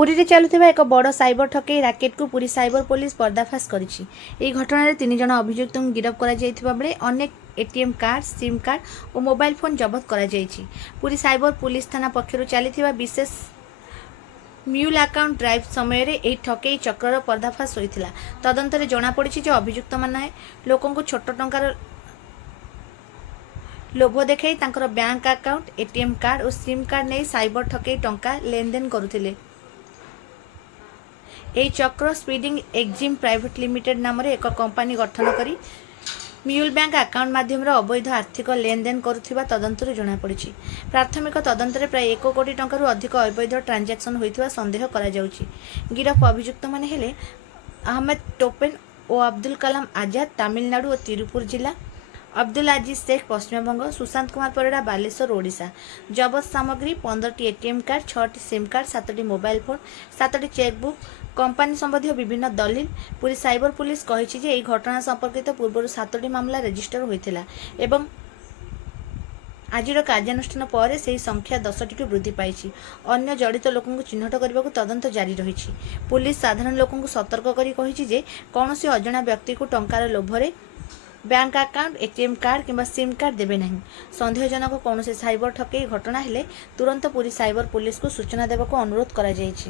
पुरी रे चलुथिबा एक बड़ साइबर ठकेई राकेट को पुरी साइबर पुलिस पर्दाफाश करिछि। एही घटना रे 3 जन अभियुक्त गिरफ करा जायथिबा बेले अनेक एटीएम कार्ड, सिम कार्ड और मोबाइल फोन जबत करा जायछि। पुरी साइबर पुलिस थाना पक्षरु चलिथिबा विशेष म्यूल अकाउंट ड्राइव समय रे एही ठकेई चक्रर पर्दाफाश होइथिला। तदंतरे जणा पड़िछि जे अभियुक्त माने लोकंकु छोट टंकार लोभ देखाई तांकर बैंक अकाउंट, एटीएम कार्ड और सिम कार्ड नहीं साइबर ठकेई टंका लेनदेन करुथिले। एही चक्र स्पीडिंग एक्जिम प्राइवेट लिमिटेड नाम एक कंपनी गठन करी म्यूल बैंक अकाउंट माध्यम अवैध आर्थिक लेनदेन करुथिबा तदंतरे जणा पड़िछि। प्राथमिक तदंतरे प्राय 1 कोटी टंकारु अधिक अवैध ट्रांजैक्शन होइथिबा संदेह करा जाउछि। गिरफ अभियुक्त माने हेले अहमद टोपेन और अब्दुल कलाम आजाद तमिलनाडु और तिरुपुर जिला, अब्दुल आजिज शेख पश्चिमबंग, सुशांत कुमार परिड़ा बालेश्वर ओडिशा। जबत सामग्री 15टी एटीएम कार्ड, 6टी सिम कार्ड, 7टी मोबाइल फोन, 7टी चेकबुक, कंपनी संबंधी विभिन्न दलिल। पुरी साइबर पुलिस कहिछि जे एही घटना संपर्कित पूर्व 7टी मामला रजिस्टर होइथिला एवं आजिर कार्यानुष्ठान पर से संख्या 10टी को वृद्धि पाई। अन्य जड़ित लोक चिन्हट करने को तदंत जारी रही। पुलिस साधारण लोक सतर्क करी कहिछि जे कौनसी अजणा व्यक्ति को टंकार लोभरे बैंक अकाउंट, एटीएम कार्ड किंबा सिम कार्ड देवे नहीं। संदेहजनक कौन से साइबर ठकेई घटना हेले तुरंत पुरी साइबर पुलिस को सूचना देवा को अनुरोध करा जायछि।